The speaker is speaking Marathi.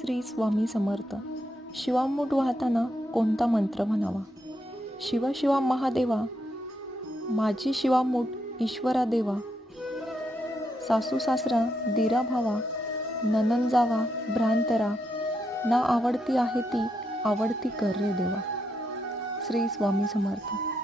श्री स्वामी समर्थ. शिवामूठ वाहताना कोणता मंत्र म्हणावा? शिवा शिवा महादेवा, माझी शिवामूठ ईश्वरा देवा. सासू सासरा दिरा भावा, ननन जावा भ्रांतरा. ना आवडती आहे ती आवडती कर रे देवा. श्री स्वामी समर्थ.